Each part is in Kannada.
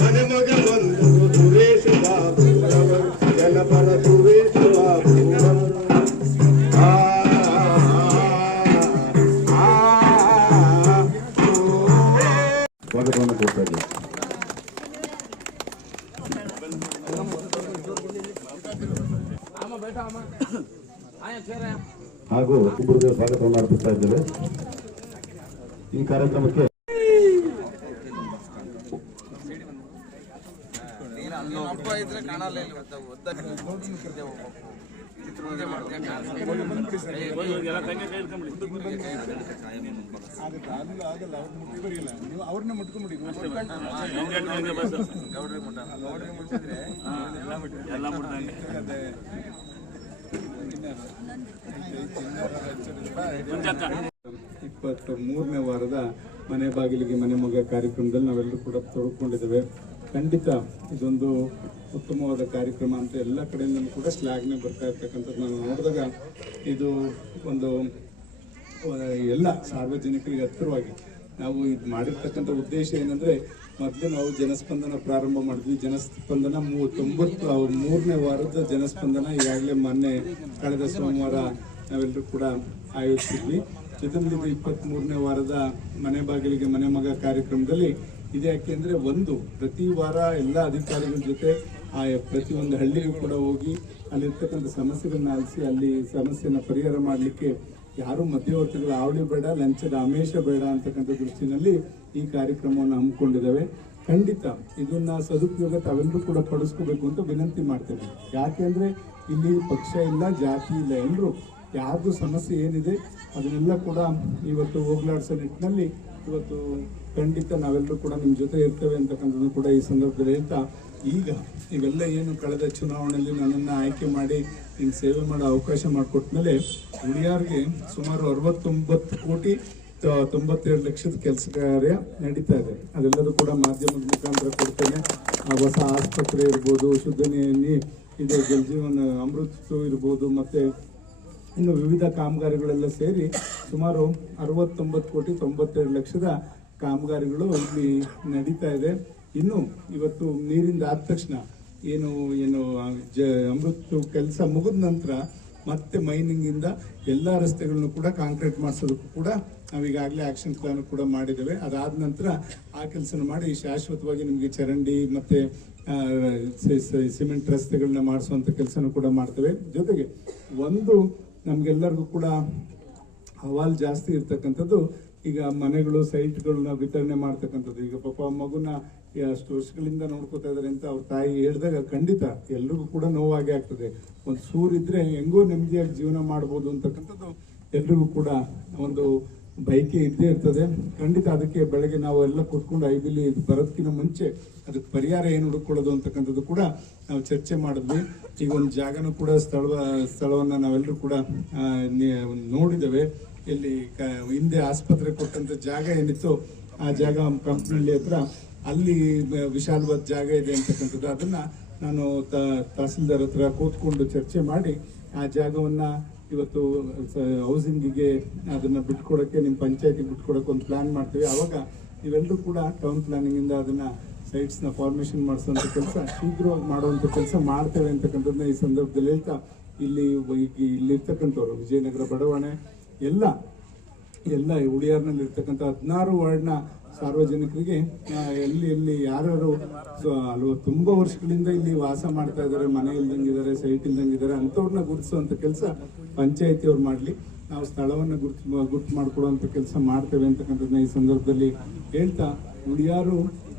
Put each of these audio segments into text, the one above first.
ಮನೆ ಮಗ ಒಂದು ಸುರೇಶ್ ಬಾಬು ಜನಪರ ಸುರೇಶ್ ಬಾಬು ಸ್ವಾಗತವನ್ನು ಕೊಡ್ತಾ ಇದ್ದೀವಿ. ಹಾಗೂ ಇಬ್ಬರಿಗೆ ಸ್ವಾಗತವನ್ನು ಅರ್ಪಿಸ್ತಾ ಇದ್ದೇವೆ. ಈ ಕಾರ್ಯಕ್ರಮಕ್ಕೆ ಅವ್ರನ್ನ ಮುಟ್ಕೊಂಡ್ಬಿಡಿ ಇಪ್ಪತ್ಮೂರನೇ ವಾರದ ಮನೆ ಬಾಗಿಲಿಗೆ ಮನೆ ಮಗ ಕಾರ್ಯಕ್ರಮದಲ್ಲಿ ನಾವೆಲ್ಲರೂ ಕೂಡ ತೊಡಕೊಂಡಿದ್ದೇವೆ. ಖಂಡಿತ ಇದೊಂದು ಉತ್ತಮವಾದ ಕಾರ್ಯಕ್ರಮ ಅಂತ ಎಲ್ಲ ಕಡೆಯಿಂದ ಕೂಡ ಶ್ಲಾಘನೆ ಬರ್ತಾ ಇರ್ತಕ್ಕಂಥದ್ದು ನಾನು ನೋಡಿದಾಗ ಇದು ಒಂದು ಎಲ್ಲ ಸಾರ್ವಜನಿಕರಿಗೆ ಹತ್ತಿರವಾಗಿ ನಾವು ಇದು ಮಾಡಿರ್ತಕ್ಕಂಥ ಉದ್ದೇಶ ಏನಂದರೆ, ಮೊದಲು ನಾವು ಜನಸ್ಪಂದನ ಪ್ರಾರಂಭ ಮಾಡಿದ್ವಿ. ಜನಸ್ಪಂದನ 93ನೇ ವಾರದ ಜನಸ್ಪಂದನ ಈಗಾಗಲೇ ಮೊನ್ನೆ ಕಳೆದ ಸೋಮವಾರ ನಾವೆಲ್ಲರೂ ಕೂಡ ಆಯೋಜಿಸಿದ್ವಿ. ಜೊತೆಯಲ್ಲಿ 23ನೇ ವಾರದ ಮನೆ ಬಾಗಿಲಿಗೆ ಮನೆ ಮಗ ಕಾರ್ಯಕ್ರಮದಲ್ಲಿ ಇದೆ. ಯಾಕೆಂದರೆ ಪ್ರತಿ ವಾರ ಎಲ್ಲ ಅಧಿಕಾರಿಗಳ ಜೊತೆ ಪ್ರತಿಯೊಂದು ಹಳ್ಳಿಗೂ ಕೂಡ ಹೋಗಿ ಅಲ್ಲಿರ್ತಕ್ಕಂಥ ಸಮಸ್ಯೆಗಳನ್ನ ಆಲಿಸಿ ಅಲ್ಲಿ ಸಮಸ್ಯೆನ ಪರಿಹಾರ ಮಾಡಲಿಕ್ಕೆ ಯಾರು ಮಧ್ಯವರ್ತಿಗಳ ಆವಳಿ ಬೇಡ, ಲಂಚದ ಆಮಿಷ ಬೇಡ ಅಂತಕ್ಕಂಥ ದೃಷ್ಟಿನಲ್ಲಿ ಈ ಕಾರ್ಯಕ್ರಮವನ್ನು ಹಮ್ಮಿಕೊಂಡಿದ್ದೇವೆ. ಖಂಡಿತ ಇದನ್ನ ಸದುಪಯೋಗ ತಾವೆಲ್ಲರೂ ಕೂಡ ಪಡಿಸ್ಕೋಬೇಕು ಅಂತ ವಿನಂತಿ ಮಾಡ್ತೇವೆ. ಯಾಕೆಂದರೆ ಇಲ್ಲಿ ಪಕ್ಷ ಇಲ್ಲ, ಜಾತಿ ಇಲ್ಲ, ಎಲ್ಲರೂ ಯಾರ್ದು ಸಮಸ್ಯೆ ಏನಿದೆ ಅದನ್ನೆಲ್ಲ ಕೂಡ ಇವತ್ತು ಹೋಗ್ಲಾಡಿಸೋ ನಿಟ್ಟಿನಲ್ಲಿ ಇವತ್ತು ಖಂಡಿತ ನಾವೆಲ್ಲರೂ ಕೂಡ ನಿಮ್ಮ ಜೊತೆ ಇರ್ತೇವೆ ಅಂತಕ್ಕಂಥದ್ದು ಕೂಡ ಈ ಸಂದರ್ಭದಲ್ಲಿ ಹೇಳ್ತಾ, ಈಗ ಇವೆಲ್ಲ ಏನು ಕಳೆದ ಚುನಾವಣೆಯಲ್ಲಿ ನನ್ನನ್ನು ಆಯ್ಕೆ ಮಾಡಿ ಹಿಂಗೆ ಸೇವೆ ಮಾಡೋ ಅವಕಾಶ ಮಾಡಿಕೊಟ್ಮೇಲೆ ಹುಳಿಯಾರ್ಗೆ ಸುಮಾರು 69,92,00,000 ಕೆಲಸ ಕಾರ್ಯ ನಡೀತಾ ಇದೆ. ಅದೆಲ್ಲದೂ ಕೂಡ ಮಾಧ್ಯಮದ ಮುಖಾಂತರ ಕೊಡ್ತೇನೆ. ಹೊಸ ಆಸ್ಪತ್ರೆ ಇರ್ಬೋದು, ಶುದ್ಧ ಇದೆ, ಜಲಜೀವನ ಅಮೃತ ಇರ್ಬೋದು, ಮತ್ತು ಇನ್ನು ವಿವಿಧ ಕಾಮಗಾರಿಗಳೆಲ್ಲ ಸೇರಿ ಸುಮಾರು 69,92,00,000 ಕಾಮಗಾರಿಗಳು ಇಲ್ಲಿ ನಡೀತಾ ಇದೆ. ಇನ್ನು ಇವತ್ತು ನೀರಿಂದ ಆದ ತಕ್ಷಣ ಏನು ಅಮೃತ ಕೆಲಸ ಮುಗಿದ ನಂತರ ಮತ್ತೆ ಮೈನಿಂಗಿಂದ ಎಲ್ಲ ರಸ್ತೆಗಳನ್ನು ಕೂಡ ಕಾಂಕ್ರೀಟ್ ಮಾಡಿಸೋದಕ್ಕೂ ಕೂಡ ನಾವೀಗಾಗಲೇ ಆಕ್ಷನ್ ಪ್ಲಾನ್ ಕೂಡ ಮಾಡಿದ್ದೇವೆ. ಅದಾದ ನಂತರ ಆ ಕೆಲಸನ ಮಾಡಿ ಶಾಶ್ವತವಾಗಿ ನಿಮಗೆ ಚರಂಡಿ ಮತ್ತು ಸಿಮೆಂಟ್ ರಸ್ತೆಗಳನ್ನ ಮಾಡಿಸುವಂಥ ಕೆಲಸನೂ ಕೂಡ ಮಾಡ್ತೇವೆ. ಜೊತೆಗೆ ನಮಗೆಲ್ಲರಿಗೂ ಕೂಡ ಹವಾಲು ಜಾಸ್ತಿ ಇರ್ತಕ್ಕಂಥದ್ದು ಈಗ ಮನೆಗಳು, ಸೈಟ್ಗಳನ್ನ ವಿತರಣೆ ಮಾಡ್ತಕ್ಕಂಥದ್ದು. ಈಗ ಪಾಪ ಮಗುನ ಅಷ್ಟು ವರ್ಷಗಳಿಂದ ನೋಡ್ಕೋತಾ ಇದ್ದಾರೆ ಅಂತ ಅವ್ರ ತಾಯಿ ಹೇಳಿದಾಗ ಖಂಡಿತ ಎಲ್ರಿಗೂ ಕೂಡ ನೋವಾಗೇ ಆಗ್ತದೆ. ಒಂದು ಸೂರಿದ್ರೆ ಹೆಂಗೋ ನೆಮ್ಮದಿಯಾಗಿ ಜೀವನ ಮಾಡ್ಬೋದು ಅಂತಕ್ಕಂಥದ್ದು ಎಲ್ರಿಗೂ ಕೂಡ ಒಂದು ಬೈಕೆ ಇದ್ದೇ ಇರ್ತದೆ. ಖಂಡಿತ ಅದಕ್ಕೆ ಬೆಳಗ್ಗೆ ನಾವು ಎಲ್ಲ ಕೂತ್ಕೊಂಡು ಐಬಿಲಿ ಬರೋದಕ್ಕಿಂತ ಮುಂಚೆ ಅದಕ್ಕೆ ಪರಿಹಾರ ಏನು ಹುಡುಕೊಳ್ಳೋದು ಅಂತಕ್ಕಂಥದ್ದು ಕೂಡ ನಾವು ಚರ್ಚೆ ಮಾಡಿದ್ವಿ. ಈಗ ಒಂದು ಜಾಗನೂ ಕೂಡ ಸ್ಥಳವನ್ನು ನಾವೆಲ್ಲರೂ ಕೂಡ ನೋಡಿದ್ದೇವೆ. ಇಲ್ಲಿ ಹಿಂದೆ ಆಸ್ಪತ್ರೆ ಕೊಟ್ಟಂತ ಜಾಗ ಏನಿತ್ತು ಆ ಜಾಗ ಕಂಪ್ನಳ್ಳಿ ಹತ್ರ ಅಲ್ಲಿ ವಿಶಾಲವಾದ ಜಾಗ ಇದೆ ಅಂತಕ್ಕಂಥದ್ದು. ಅದನ್ನ ನಾನು ತಹಸೀಲ್ದಾರ್ ಹತ್ರ ಕೂತ್ಕೊಂಡು ಚರ್ಚೆ ಮಾಡಿ ಆ ಜಾಗವನ್ನ ಇವತ್ತು ಹೌಸಿಂಗಿಗೆ ಅದನ್ನ ಬಿಟ್ಕೊಡಕ್ಕೆ, ನಿಮ್ಮ ಪಂಚಾಯತಿಗೆ ಬಿಟ್ಕೊಡಕ್ಕೆ ಒಂದು ಪ್ಲಾನ್ ಮಾಡ್ತೀವಿ. ಆವಾಗ ನೀವೆಲ್ಲರೂ ಕೂಡ ಟೌನ್ ಪ್ಲಾನಿಂಗ್ ಇಂದ ಅದನ್ನ ಸೈಟ್ಸ್ನ ಫಾರ್ಮೇಷನ್ ಮಾಡಿಸುವಂಥ ಕೆಲಸ ಶೀಘ್ರವಾಗಿ ಮಾಡುವಂಥ ಕೆಲಸ ಮಾಡ್ತೇವೆ ಅಂತಕ್ಕಂಥದ್ದನ್ನ ಈ ಸಂದರ್ಭದಲ್ಲಿ ಹೇಳ್ತಾ, ಇಲ್ಲಿರ್ತಕ್ಕಂಥವ್ರು ವಿಜಯನಗರ ಬಡಾವಣೆ ಎಲ್ಲ ಹುಳಿಯಾರ್ನಲ್ಲಿ ಇರ್ತಕ್ಕಂಥ 16 ವಾರ್ಡ್ನ ಸಾರ್ವಜನಿಕರಿಗೆ ಎಲ್ಲಿ ಯಾರ್ಯಾರು ತುಂಬಾ ವರ್ಷಗಳಿಂದ ಇಲ್ಲಿ ವಾಸ ಮಾಡ್ತಾ ಇದ್ದಾರೆ, ಮನೆ ಇಲ್ದಂಗಿದ್ದಾರೆ, ಸೈಟ್ ಇಲ್ದಂಗಿದ್ದಾರೆ ಅಂಥವ್ರನ್ನ ಗುರುತಿಸುವಂಥ ಕೆಲಸ ಪಂಚಾಯತಿಯವ್ರು ಮಾಡಲಿ. ನಾವು ಸ್ಥಳವನ್ನು ಗುರ್ತು ಮಾಡಿಕೊಡುವಂಥ ಕೆಲಸ ಮಾಡ್ತೇವೆ ಅಂತಕ್ಕಂಥದ್ದನ್ನ ಈ ಸಂದರ್ಭದಲ್ಲಿ ಹೇಳ್ತಾ, ಹುಳಿಯಾರು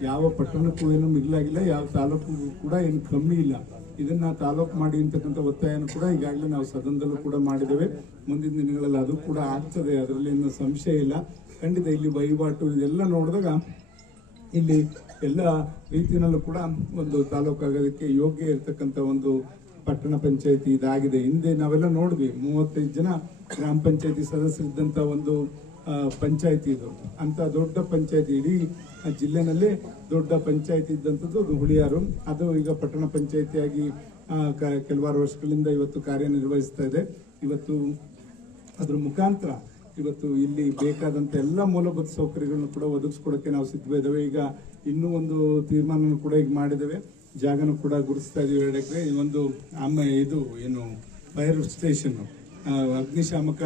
ಯಾವ ಪಟ್ಟಣಕ್ಕೂ ಏನು ಮಿಗಿಲಾಗಿಲ್ಲ, ಯಾವ ತಾಲೂಕಿಗೂ ಕೂಡ ಏನು ಕಮ್ಮಿ ಇಲ್ಲ. ಇದನ್ನ ತಾಲೂಕು ಮಾಡಿ ಅಂತಕ್ಕಂಥ ಒತ್ತಾಯನ ಕೂಡ ಈಗಾಗಲೇ ನಾವು ಸದನದಲ್ಲೂ ಕೂಡ ಮಾಡಿದ್ದೇವೆ. ಮುಂದಿನ ದಿನಗಳಲ್ಲಿ ಅದು ಕೂಡ ಆಗ್ತದೆ, ಅದರಲ್ಲಿ ಏನು ಸಂಶಯ ಇಲ್ಲ. ಖಂಡಿತ ಇಲ್ಲಿ ವಹಿವಾಟು ಇದೆಲ್ಲ ನೋಡಿದಾಗ ಇಲ್ಲಿ ಎಲ್ಲ ರೀತಿಯಲ್ಲೂ ಕೂಡ ಒಂದು ತಾಲೂಕು ಆಗೋದಕ್ಕೆ ಯೋಗ್ಯ ಇರತಕ್ಕಂಥ ಒಂದು ಪಟ್ಟಣ ಪಂಚಾಯತಿ ಇದಾಗಿದೆ. ಹಿಂದೆ ನಾವೆಲ್ಲ ನೋಡಿದ್ವಿ, 35 ಜನ ಗ್ರಾಮ ಪಂಚಾಯತಿ ಸದಸ್ಯರಿದ್ದಂಥ ಒಂದು ಪಂಚಾಯತಿ ಇದು. ಅಂತ ದೊಡ್ಡ ಪಂಚಾಯತಿ ಇಡೀ ಜಿಲ್ಲೆನಲ್ಲೇ ದೊಡ್ಡ ಪಂಚಾಯತಿ ಇದ್ದಂಥದ್ದು ಹುಳಿಯಾರು. ಅದು ಈಗ ಪಟ್ಟಣ ಪಂಚಾಯತಿಯಾಗಿ ಕೆಲವಾರು ವರ್ಷಗಳಿಂದ ಇವತ್ತು ಕಾರ್ಯನಿರ್ವಹಿಸ್ತಾ ಇದೆ. ಇವತ್ತು ಅದ್ರ ಮುಖಾಂತರ ಇವತ್ತು ಇಲ್ಲಿ ಬೇಕಾದಂಥ ಎಲ್ಲ ಮೂಲಭೂತ ಸೌಕರ್ಯಗಳನ್ನು ಕೂಡ ಒದಗಿಸ್ಕೊಡೋಕ್ಕೆ ನಾವು ಸಿದ್ಧವಿದ್ದೇವೆ. ಈಗ ಇನ್ನೂ ಒಂದು ತೀರ್ಮಾನ ಕೂಡ ಈಗ ಮಾಡಿದ್ದೇವೆ, ಜಾಗನೂ ಕೂಡ ಗುರುತಿಸ್ತಾ ಇದೀವಿ 2 ಎಕರೆ. ಒಂದು ಇದು ಏನು ಫೈರ್ ಸ್ಟೇಷನ್ ಅಗ್ನಿಶಾಮಕ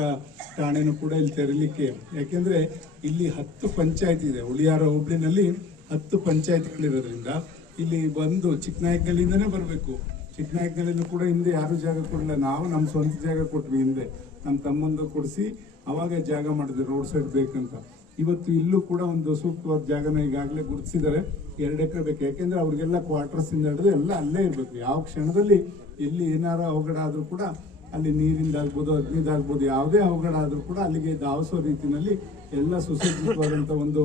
ಠಾಣೆನೂ ಕೂಡ ಇಲ್ಲಿ ತೆರಲಿಕ್ಕೆ, ಯಾಕೆಂದ್ರೆ ಇಲ್ಲಿ 10 ಪಂಚಾಯತ್ ಇದೆ. ಉಳಿಯಾರ ಹೋಬಳಿನಲ್ಲಿ 10 ಪಂಚಾಯತ್ಗಳಿರೋದ್ರಿಂದ ಇಲ್ಲಿ ಬಂದು ಚಿಕ್ಕನಾಯಕನಹಳ್ಳಿಯಿಂದನೇ ಬರಬೇಕು. ಚಿಕ್ಕನಾಯಕನಹಳ್ಳಿನೂ ಕೂಡ ಹಿಂದೆ ಯಾರು ಜಾಗ ಕೊಡಲಿಲ್ಲ, ನಾವು ನಮ್ಮ ಸ್ವಂತ ಜಾಗ ಕೊಟ್ವಿ ಹಿಂದೆ, ನಮ್ಮ ತಮ್ಮಂದು ಕೊಡಿಸಿ ಅವಾಗ ಜಾಗ ಮಾಡಿದ್ವಿ ರೋಡ್ ಸೈಡ್ ಬೇಕಂತ. ಇವತ್ತು ಇಲ್ಲೂ ಕೂಡ ಒಂದು ಸೂಕ್ತವಾದ ಜಾಗನ ಈಗಾಗಲೇ ಗುರುತಿಸಿದ್ದಾರೆ. 2 ಎಕರೆ ಬೇಕು, ಯಾಕೆಂದ್ರೆ ಅವ್ರಿಗೆಲ್ಲ ಕ್ವಾರ್ಟರ್ಸ್ ಇಂದ ಹಿಡಿದು ಎಲ್ಲ ಅಲ್ಲೇ ಇರಬೇಕು. ಯಾವ ಕ್ಷಣದಲ್ಲಿ ಎಲ್ಲಿ ಏನಾರ ಅವಘಡ ಆದ್ರೂ ಕೂಡ ಅಲ್ಲಿ ನೀರಿಂದಾಗ್ಬೋದು, ಅಗ್ನಿದಾಗ್ಬೋದು, ಯಾವುದೇ ಅವಘಡ ಆದ್ರೂ ಕೂಡ ಅಲ್ಲಿಗೆ ಧಾವಿಸೋ ರೀತಿಯಲ್ಲಿ ಎಲ್ಲ ಸುಸಜ್ಜಿತವಾದಂಥ ಒಂದು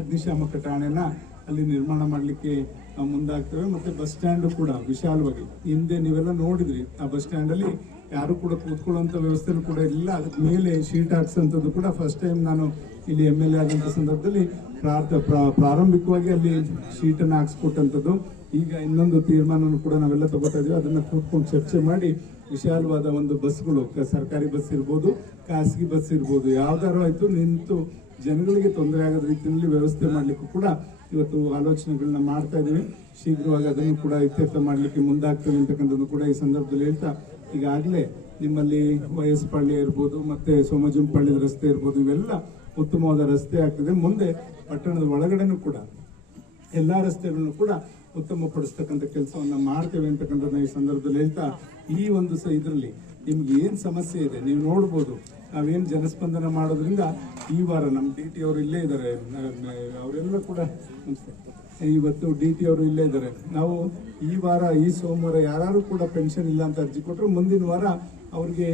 ಅಗ್ನಿಶಾಮಕ ಠಾಣೆನ ಅಲ್ಲಿ ನಿರ್ಮಾಣ ಮಾಡಲಿಕ್ಕೆ ನಾವು ಮುಂದಾಗ್ತೇವೆ. ಮತ್ತೆ ಬಸ್ ಸ್ಟ್ಯಾಂಡ್ ಕೂಡ ವಿಶಾಲವಾಗಿ, ಹಿಂದೆ ನೀವೆಲ್ಲ ನೋಡಿದ್ರಿ, ಆ ಬಸ್ ಸ್ಟ್ಯಾಂಡ್ ಅಲ್ಲಿ ಯಾರು ಕೂಡ ಕೂತ್ಕೊಳ್ಳುವಂತ ವ್ಯವಸ್ಥೆನೂ ಕೂಡ ಇಲ್ಲ. ಅದಕ್ಕೆ ಮೇಲೆ ಶೀಟ್ ಹಾಕ್ಸಂಥದ್ದು ಕೂಡ ಫಸ್ಟ್ ಟೈಮ್ ನಾನು ಇಲ್ಲಿ MLA ಆದಂಥ ಸಂದರ್ಭದಲ್ಲಿ ಪ್ರಾರಂಭಿಕವಾಗಿ ಅಲ್ಲಿ ಶೀಟನ್ನು ಹಾಕ್ಸ್ಕೊಟ್ಟಂಥದ್ದು. ಈಗ ಇನ್ನೊಂದು ತೀರ್ಮಾನವನ್ನು ಕೂಡ ನಾವೆಲ್ಲ ತಗೋತಾ ಇದೀವಿ. ಅದನ್ನ ಕೂತ್ಕೊಂಡು ಚರ್ಚೆ ಮಾಡಿ ವಿಶಾಲವಾದ ಒಂದು ಬಸ್ಗಳು, ಸರ್ಕಾರಿ ಬಸ್ ಇರ್ಬೋದು, ಖಾಸಗಿ ಬಸ್ ಇರ್ಬೋದು, ಯಾವ್ದಾರು ಆಯ್ತು ನಿಂತು ಜನಗಳಿಗೆ ತೊಂದರೆ ಆಗದ ರೀತಿಯಲ್ಲಿ ವ್ಯವಸ್ಥೆ ಮಾಡ್ಲಿಕ್ಕೂ ಕೂಡ ಇವತ್ತು ಆಲೋಚನೆಗಳನ್ನ ಮಾಡ್ತಾ ಇದೀವಿ. ಶೀಘ್ರವಾಗಿ ಅದನ್ನು ಕೂಡ ಇತ್ಯರ್ಥ ಮಾಡ್ಲಿಕ್ಕೆ ಮುಂದಾಗ್ತೇವೆ ಅಂತಕ್ಕಂಥದ್ದು ಕೂಡ ಈ ಸಂದರ್ಭದಲ್ಲಿ ಹೇಳ್ತಾ, ಈಗಾಗಲೇ ನಿಮ್ಮಲ್ಲಿ YS ಪಾಳ್ಯ ಇರ್ಬೋದು, ಮತ್ತೆ ಸೋಮಜಂಪಾಳ್ಯದ ರಸ್ತೆ ಇರ್ಬೋದು, ಇವೆಲ್ಲ ಉತ್ತಮವಾದ ರಸ್ತೆ ಆಗ್ತದೆ. ಮುಂದೆ ಪಟ್ಟಣದ ಒಳಗಡೆನೂ ಕೂಡ ಎಲ್ಲಾ ರಸ್ತೆಗಳನ್ನು ಕೂಡ ಉತ್ತಮಪಡಿಸ್ತಕ್ಕಂಥ ಕೆಲಸವನ್ನ ಮಾಡ್ತೇವೆ ಅಂತಕ್ಕಂಥದ್ದನ್ನ ಈ ಸಂದರ್ಭದಲ್ಲಿ ಹೇಳ್ತಾ, ಈ ಒಂದು ಇದರಲ್ಲಿ ನಿಮ್ಗೆ ಏನ್ ಸಮಸ್ಯೆ ಇದೆ ನೀವು ನೋಡ್ಬೋದು. ನಾವೇನು ಜನಸ್ಪಂದನ ಮಾಡೋದ್ರಿಂದ ಈ ವಾರ ನಮ್ಮ DT ಅವರು ಇಲ್ಲೇ ಇದ್ದಾರೆ, ಅವರೆಲ್ಲ ಕೂಡ ಇವತ್ತು DT ಅವರು ಇಲ್ಲೇ ಇದ್ದಾರೆ. ನಾವು ಈ ವಾರ, ಈ ಸೋಮವಾರ ಯಾರು ಕೂಡ ಪೆನ್ಷನ್ ಇಲ್ಲ ಅಂತ ಅರ್ಜಿ ಕೊಟ್ಟರು, ಮುಂದಿನ ವಾರ ಅವ್ರಿಗೆ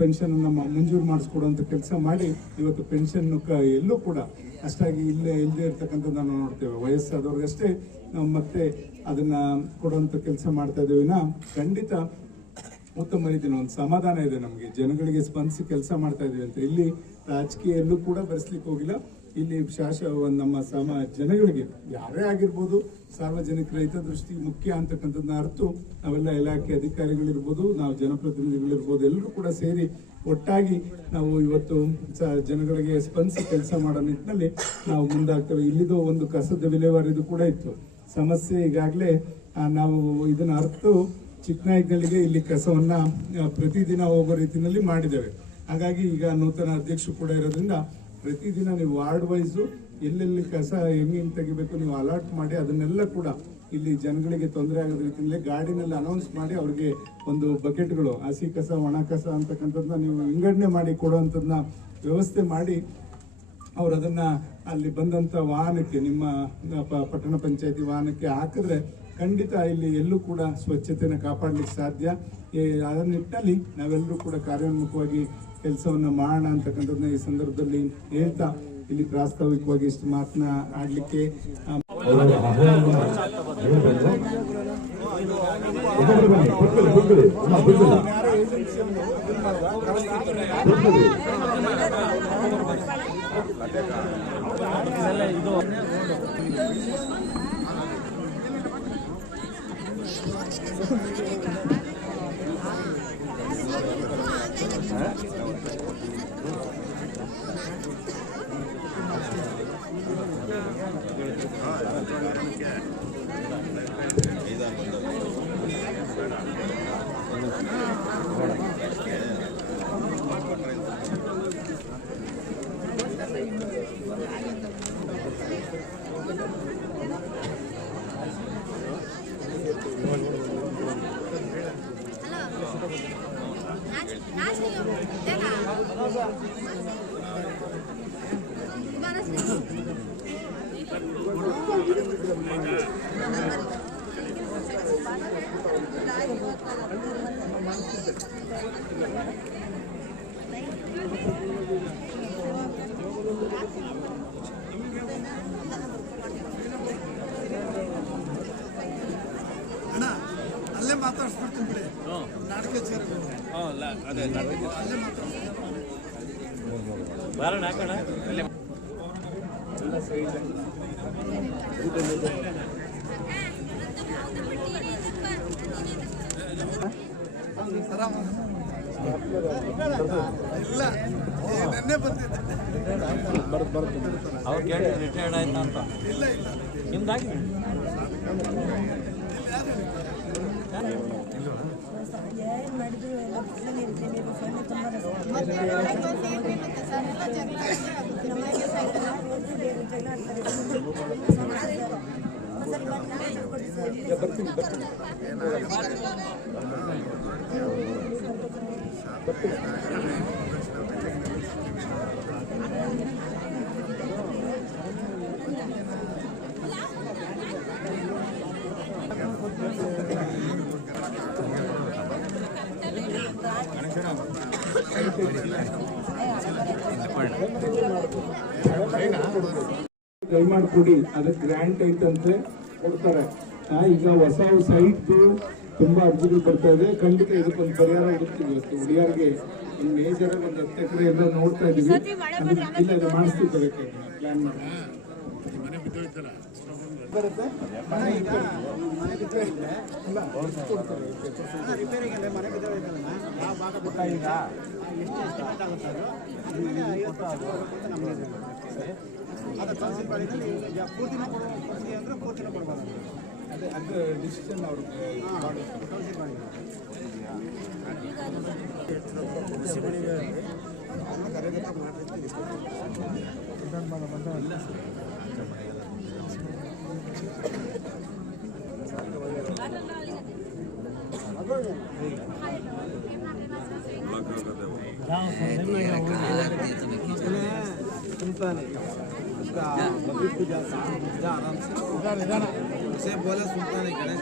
ಪೆನ್ಷನ್ ಮಂಜೂರು ಮಾಡಿಸ್ಕೊಡುವಂಥ ಕೆಲಸ ಮಾಡಿ ಇವತ್ತು ಪೆನ್ಷನ್ ಎಲ್ಲೂ ಕೂಡ ಅಷ್ಟಾಗಿ ಇಲ್ಲದೆ ಇರ್ತಕ್ಕಂಥದ್ದು ನಾವು ನೋಡ್ತೇವೆ. ವಯಸ್ಸಾದವ್ರಿಗಷ್ಟೇ ನಾವು ಮತ್ತೆ ಅದನ್ನ ಕೊಡುವಂಥ ಕೆಲಸ ಮಾಡ್ತಾ ಇದ್ದೇವೆ. ಖಂಡಿತ ಉತ್ತಮ ರೀತಿಯ ಒಂದು ಸಮಾಧಾನ ಇದೆ ನಮಗೆ, ಜನಗಳಿಗೆ ಸ್ಪಂದಿಸಿ ಕೆಲಸ ಮಾಡ್ತಾ ಇದೀವಿ ಅಂತ. ಇಲ್ಲಿ ರಾಜಕೀಯ ಎಲ್ಲೂ ಕೂಡ ಬೆರೆಸ್ಲಿಕ್ಕೆ ಹೋಗಿಲ್ಲ. ಇಲ್ಲಿ ನಮ್ಮ ಜನಗಳಿಗೆ ಯಾರೇ ಆಗಿರ್ಬೋದು, ಸಾರ್ವಜನಿಕರ ಹಿತದೃಷ್ಟಿ ಮುಖ್ಯ ಅಂತಕ್ಕಂಥದ್ದನ್ನ ಅರ್ಥ ನಾವೆಲ್ಲ ಇಲಾಖೆ ಅಧಿಕಾರಿಗಳಿರ್ಬೋದು, ನಾವು ಜನಪ್ರತಿನಿಧಿಗಳಿರ್ಬೋದು, ಎಲ್ಲರೂ ಕೂಡ ಸೇರಿ ಒಟ್ಟಾಗಿ ನಾವು ಇವತ್ತು ಜನಗಳಿಗೆ ಸ್ಪಂದಿಸಿ ಕೆಲಸ ಮಾಡೋ ನಿಟ್ಟಿನಲ್ಲಿ ನಾವು ಮುಂದಾಗ್ತೇವೆ. ಇಲ್ಲಿದು ಒಂದು ಕಸದ ವಿಲೇವಾರಿದು ಕೂಡ ಇತ್ತು ಸಮಸ್ಯೆ. ಈಗಾಗಲೇ ನಾವು ಇದನ್ನ ಅರ್ಥ ಚಿಕ್ಕನಾಯಕನಹಳ್ಳಿಗೆ ಇಲ್ಲಿ ಕಸವನ್ನ ಪ್ರತಿದಿನ ಹೋಗೋ ರೀತಿಯಲ್ಲಿ ಮಾಡಿದ್ದೇವೆ. ಹಾಗಾಗಿ ಈಗ ನೂತನ ಅಧ್ಯಕ್ಷರು ಕೂಡ ಇರೋದ್ರಿಂದ ಪ್ರತಿದಿನ ನೀವು ವಾರ್ಡ್ ವೈಸು ಎಲ್ಲೆಲ್ಲಿ ಕಸ ಹೆಂಗೆ ತೆಗಿಬೇಕು ನೀವು ಅಲರ್ಟ್ ಮಾಡಿ ಅದನ್ನೆಲ್ಲ ಕೂಡ ಇಲ್ಲಿ ಜನಗಳಿಗೆ ತೊಂದರೆ ಆಗದ ರೀತಿಯಲ್ಲಿ ಗಾಡಿನಲ್ಲಿ ಅನೌನ್ಸ್ ಮಾಡಿ ಅವ್ರಿಗೆ ಒಂದು ಬಕೆಟ್ಗಳು, ಹಸಿ ಕಸ, ಒಣ ಕಸ ಅಂತಕ್ಕಂಥದ್ದನ್ನ ನೀವು ವಿಂಗಡಣೆ ಮಾಡಿ ಕೊಡುವಂಥದ್ದನ್ನ ವ್ಯವಸ್ಥೆ ಮಾಡಿ ಅವ್ರು ಅದನ್ನ ಅಲ್ಲಿ ಬಂದಂತ ವಾಹನಕ್ಕೆ, ನಿಮ್ಮ ಪಟ್ಟಣ ಪಂಚಾಯತಿ ವಾಹನಕ್ಕೆ ಹಾಕಿದ್ರೆ ಖಂಡಿತ ಇಲ್ಲಿ ಎಲ್ಲೂ ಕೂಡ ಸ್ವಚ್ಛತೆಯನ್ನು ಕಾಪಾಡಲಿಕ್ಕೆ ಸಾಧ್ಯ. ಅದರ ನಿಟ್ಟಿನಲ್ಲಿ ನಾವೆಲ್ಲರೂ ಕೂಡ ಕಾರ್ಯೋನ್ಮುಖವಾಗಿ ಕೆಲಸವನ್ನ ಮಾಡೋಣ ಅಂತಕ್ಕಂಥದ್ದನ್ನ ಈ ಸಂದರ್ಭದಲ್ಲಿ ಹೇಳ್ತಾ, ಇಲ್ಲಿ ಪ್ರಾಸ್ತಾವಿಕವಾಗಿ ಇಷ್ಟು ಮಾತನಾಡಲಿಕ್ಕೆ ಅಲ್ಲೇ ಮಾತಾಡ್ಸ್ಬಿಡ್ತೀನಿ ಬಿಡಿ. ನಾಟಕ ಅದೇ ಬಾರಣ ಹಾಕೋಣ. ಇಲ್ಲ ನೆನ್ನೆ ಬಂದಿದ್ದೆ. ಅವ್ರು ಕೇಳಿ ರಿಟೈರ್ಡ್ ಆಯ್ತಾ ಅಂತ. ಇಲ್ಲ ಇಲ್ಲ ನಿಮ್ದಾಗಿ ದಯಮಾಡಿ ಕೊಡಿ, ಅದಕ್ಕೆ ಗ್ರ್ಯಾಂಟ್ ಐತಂತೆ ಕೊಡ್ತಾರೆ. ಈಗ ಹೊಸ ಸೈಟ್ ತುಂಬಾ ಅರ್ಜಿಗಳು ಬರ್ತಾ ಇದೆ. ಖಂಡಿತ ಇದಕ್ಕೊಂದು ಪರಿಹಾರ ಹುಡುಕ್ತೀವಿ. ಇವತ್ತು ಹುಡುಗಿಯರಿಗೆ ಒಂದು ಮೇಜರ್ ಒಂದು 10 ಎಕರೆ ಎಲ್ಲ ನೋಡ್ತಾ ಇದೀವಿ. ಇಲ್ಲ ಇದು ಮಾಡಿಸ್ತಿದ್ದಾರೆ ಪ್ಲಾನ್ ಮಾಡಿ ಬರುತ್ತೆ. ಮನೆ ಕೊಡ್ತಾರೆ ರಿಪೇರಿಗೆ ಮನೆ ಬಿದ್ದೋಯ್ತಲ್ಲ ಯಾವ ಭಾಗ ಬಿಟ್ಟ ಈಗ ಎಷ್ಟು ಎಸ್ಟಿಮೇಟ್ ಆಗುತ್ತೆ ಅದು 50,000 ನಮಗೆ ಅದು ಕೌನ್ಸಿಲ್ ಮಾಡಿದ್ರೆ ಪೂರ್ತಿನ ಕೊಡ್ತೀವಿ ಅಂದರೆ ಪೂರ್ತಿನ ಕೊಡ್ಬೋದು. ಅದು ಡಿಸಿಷನ್ ಅವ್ರಿಗೆ ಕೌನ್ಸಿಲ್ ಮಾಡಿದ್ರು आराम से बोला सुनता नहीं गणेश